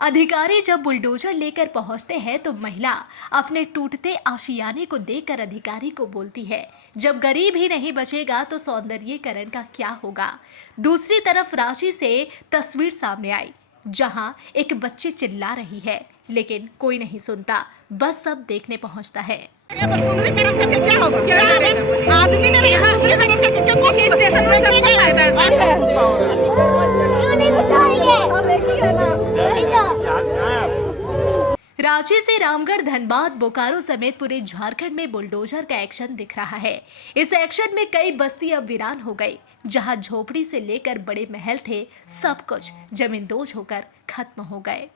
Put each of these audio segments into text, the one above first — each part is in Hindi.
अधिकारी जब बुलडोजर लेकर पहुंचते हैं तो महिला अपने टूटते आशियाने को देखकर अधिकारी को बोलती है, जब गरीब ही नहीं बचेगा तो सौंदर्यीकरण का क्या होगा। दूसरी तरफ रांची से तस्वीर सामने आई, जहां एक बच्ची चिल्ला रही है लेकिन कोई नहीं सुनता, बस सब देखने पहुंचता है। सौंदर्यीकरण करके क्या होगा? आदमी ने सौंदर्यीकरण करके क्या कोशिश स्टेशन पर सब क्या है? क्यों नहीं घुसाएंगे? वही तो। रांची से रामगढ़, धनबाद, बोकारो समेत पूरे झारखंड में बुलडोजर का एक्शन दिख रहा है। इस एक्शन में कई बस्ती अब वीरान हो गई। जहां झोपड़ी से लेकर बड़े महल थे, सब कुछ जमींदोज होकर खत्म हो गए।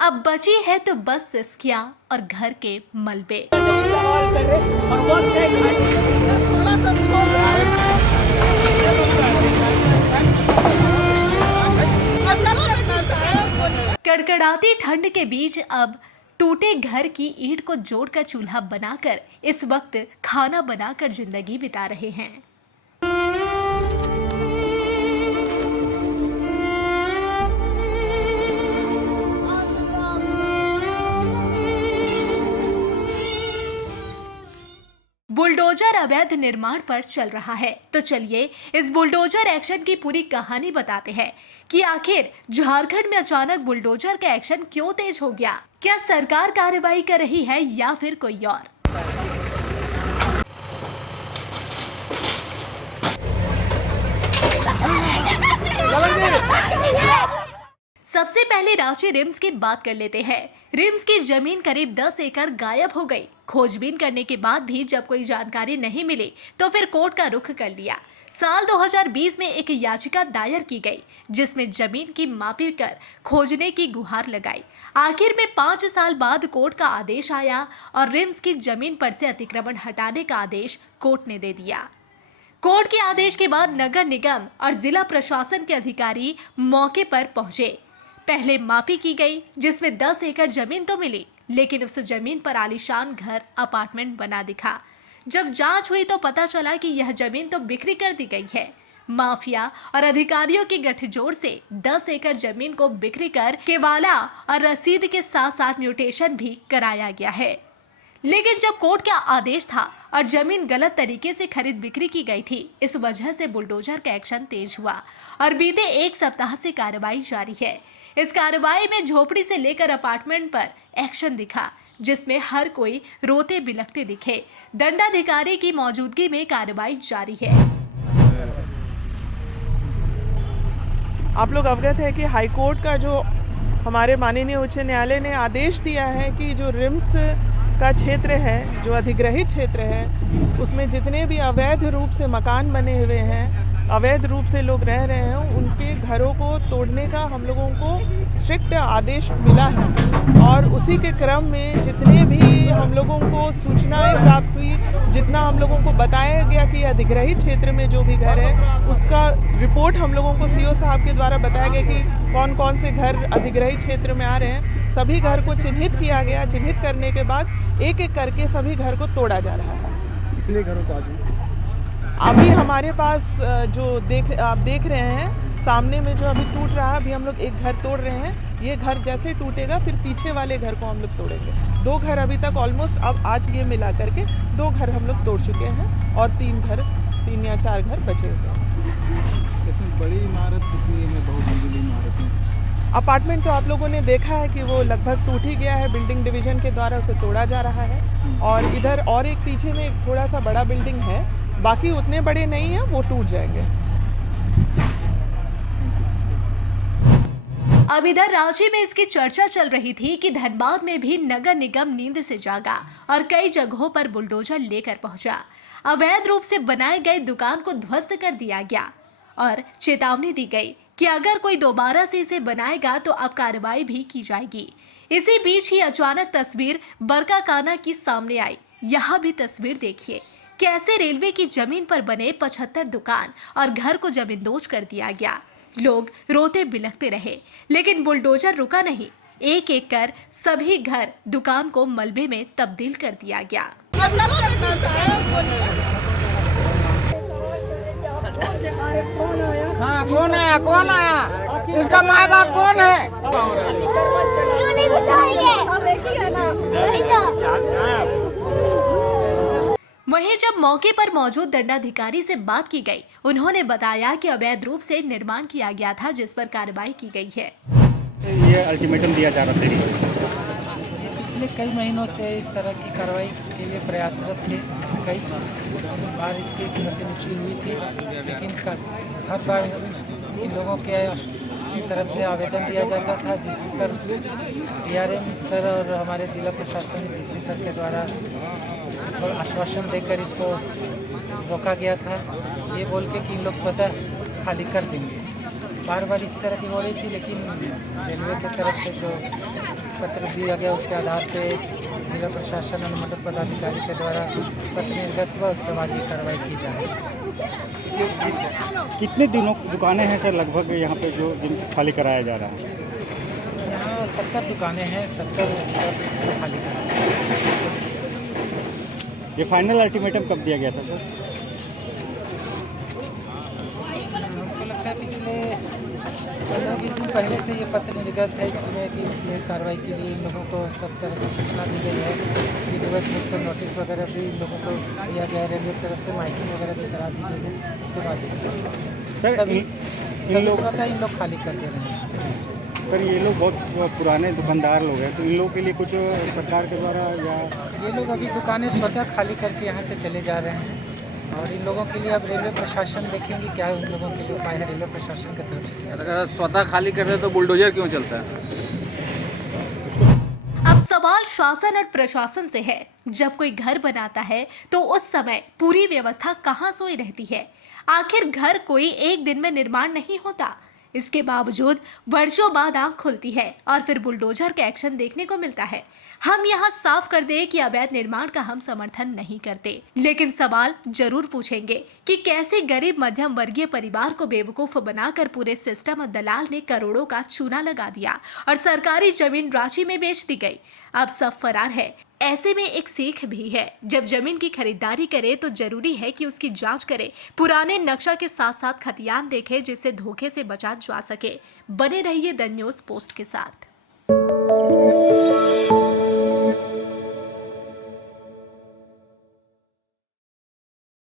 अब बची है तो बस सिसकियां और घर के मलबे। कड़कड़ाती ठंड के बीच अब टूटे घर की ईंट को जोड़कर चूल्हा बनाकर इस वक्त खाना बनाकर जिंदगी बिता रहे हैं। बुलडोजर अवैध निर्माण पर चल रहा है, तो चलिए इस बुलडोजर एक्शन की पूरी कहानी बताते हैं कि आखिर झारखंड में अचानक बुलडोजर का एक्शन क्यों तेज हो गया। क्या सरकार कार्रवाई कर रही है या फिर कोई और? सबसे पहले रांची रिम्स की बात कर लेते हैं। रिम्स की जमीन करीब 10 एकड़ गायब हो गई। खोजबीन करने के बाद भी जब कोई जानकारी नहीं मिली तो फिर कोर्ट का रुख कर लिया। साल 2020 में एक याचिका दायर की गई जिसमें जमीन की मापी कर खोजने की गुहार लगाई। आखिर में 5 साल बाद कोर्ट का आदेश आया और रिम्स की जमीन पर से अतिक्रमण हटाने का आदेश कोर्ट ने दे दिया। कोर्ट के आदेश के बाद नगर निगम और जिला प्रशासन के अधिकारी मौके पर पहुंचे। पहले मापी की गई जिसमें 10 एकड़ जमीन तो मिली, लेकिन उस जमीन पर आलीशान घर, अपार्टमेंट बना दिखा। जब जांच हुई तो पता चला कि यह जमीन तो बिक्री कर दी गई है। माफिया और अधिकारियों के गठजोड़ से 10 एकड़ जमीन को बिक्री कर केवाला और रसीद के साथ साथ म्यूटेशन भी कराया गया है। लेकिन जब कोर्ट का आदेश था और जमीन गलत तरीके से खरीद बिक्री की गई थी, इस वजह से बुलडोजर का एक्शन तेज हुआ और बीते एक सप्ताह से कार्रवाई जारी है। इस कार्रवाई में झोपड़ी से लेकर अपार्टमेंट पर एक्शन दिखा, जिसमें हर कोई रोते बिलखते दिखे। दंडाधिकारी की मौजूदगी में कार्रवाई जारी है। आप लोग अवगत है कि हाईकोर्ट का जो हमारे माननीय उच्च न्यायालय ने आदेश दिया है कि जो रिम्स का क्षेत्र है, जो अधिग्रहित क्षेत्र है, उसमें जितने भी अवैध रूप से मकान बने हुए हैं, अवैध रूप से लोग रह रहे हैं, उनके घरों को तोड़ने का हम लोगों को स्ट्रिक्ट आदेश मिला है। और उसी के क्रम में जितने भी हम लोगों को सूचनाएं प्राप्त हुई, जितना हम लोगों को बताया गया कि अधिग्रहित क्षेत्र में जो भी घर है उसका रिपोर्ट हम लोगों को सीओ साहब के द्वारा बताया गया कि कौन कौन से घर अधिग्रहित क्षेत्र में आ रहे हैं। सभी घर को चिन्हित किया गया। चिन्हित करने के बाद एक एक करके सभी घर को तोड़ा जा रहा है। कितने घरों को अभी हमारे पास जो आप देख रहे हैं सामने में जो अभी टूट रहा है, अभी हम लोग एक घर तोड़ रहे हैं। ये घर जैसे टूटेगा फिर पीछे वाले घर को हम लोग तोड़ेंगे। 2 घर अभी तक ऑलमोस्ट, अब आज ये मिला करके 2 घर हम लोग तोड़ चुके हैं और 3 या 4 घर बचे हुए हैं। इसमें बड़ी इमारत कितनी है? बहुमंजिली इमारत है। अपार्टमेंट तो आप लोगों ने देखा है कि वो लगभग टूट ही गया है। बिल्डिंग डिवीजन के द्वारा उसे तोड़ा जा रहा है। और इधर और एक पीछे में एक थोड़ा सा बड़ा बिल्डिंग है, बाकी उतने बड़े नहीं है, वो टूट जाएंगे। अब इधर रांची में इसकी चर्चा चल रही थी कि धनबाद में भी नगर निगम नींद से जागा और कई जगहों पर बुलडोजर लेकर पहुंचा। अवैध रूप से बनाए गए दुकान को ध्वस्त कर दिया गया और चेतावनी दी गई कि अगर कोई दोबारा से इसे बनाएगा तो अब कार्रवाई भी की जाएगी। इसी बीच ही अचानक तस्वीर बरकाकाना की सामने आई। यहाँ भी तस्वीर देखिए, कैसे रेलवे की जमीन पर बने 75 दुकान और घर को जमींदोज कर दिया गया। लोग रोते बिलखते रहे, लेकिन बुलडोजर रुका नहीं। एक एक कर सभी घर दुकान को मलबे में तब्दील कर दिया गया। हाँ, कौन आया? इसका माँ बाप कौन है? क्यों नहीं घुसाएंगे? वही तो। वहीं जब मौके पर मौजूद दंडाधिकारी से बात की गई, उन्होंने बताया कि अवैध रूप से निर्माण किया गया था, जिस पर कार्रवाई की गई है। ये अल्टीमेटम दिया जा रहा था। पिछले कई महीनों से इस तरह की कार्रवाई के लिए प्रयासरत थे। कई बार इसकी प्रतिनिधि हुई थी, लेकिन हर बार इन लोगों के तरफ से आवेदन दिया जाता था, जिस पर DRM सर और हमारे जिला प्रशासन DC सर के द्वारा आश्वासन देकर इसको रोका गया था, ये बोल के कि इन लोग स्वतः खाली कर देंगे। बार बार इस तरह की हो रही थी, लेकिन रेलवे की तरफ से जो पत्र दिया गया उसके आधार पे जिला प्रशासन अनुमोदक पदाधिकारी के द्वारा पत्र निर्गत हुआ, उसके बाद ये कार्रवाई की जा रही है। कितने दिनों दुकानें हैं सर लगभग यहाँ पे जो जिनको खाली कराया जा रहा है? यहाँ 70 दुकानें हैं, 70 स्टॉल्स जिसको खाली कराया है। ये फाइनल अल्टीमेटम कब दिया गया था सर? हमको लगता है पिछले 15-20 दिन पहले से ये पत्र निर्गत है, जिसमें कि ये कार्रवाई के लिए इन लोगों को सब तरह से सूचना दी गई है। विधिवत रूप से नोटिस वगैरह भी इन लोगों को दिया गया है, रेलवे की तरफ से माइकिंग वगैरह भी करा दी गई है। उसके बाद सर इन लोग स्वतः इन लोग खाली कर दे रहे हैं। सर ये लोग बहुत पुराने दुकानदार लोग हैं, तो इन लोगों के लिए कुछ सरकार के द्वारा या ये लोग अभी दुकानें स्वतः खाली करके यहाँ से चले जा रहे हैं, और इन लोगों के लिए अब रेलवे प्रशासन देखेंगे क्या उन लोगों के लिए उपाय है रेलवे प्रशासन की तरफ से किया जाए। अगर स्वतः खाली कर रहे तो बुलडोजर क्यों चलता है? अब सवाल शासन और प्रशासन से है। जब कोई घर बनाता है तो उस समय पूरी व्यवस्था कहाँ सोई रहती है? आखिर घर कोई एक दिन में निर्माण नहीं होता। इसके बावजूद वर्षों बाद आंख खुलती है और फिर बुलडोजर का एक्शन देखने को मिलता है। हम यहाँ साफ कर दें कि अवैध निर्माण का हम समर्थन नहीं करते, लेकिन सवाल जरूर पूछेंगे कि कैसे गरीब मध्यम वर्गीय परिवार को बेवकूफ बनाकर पूरे सिस्टम और दलाल ने करोड़ों का चूना लगा दिया और सरकारी जमीन राशि में बेच दी गई। अब सब फरार है। ऐसे में एक सीख भी है, जब जमीन की खरीदारी करे तो जरूरी है कि उसकी जांच करे, पुराने नक्शा के साथ साथ खतियान देखे, जिससे धोखे से बचा जा सके। बने रहिए द न्यूज़ पोस्ट के साथ।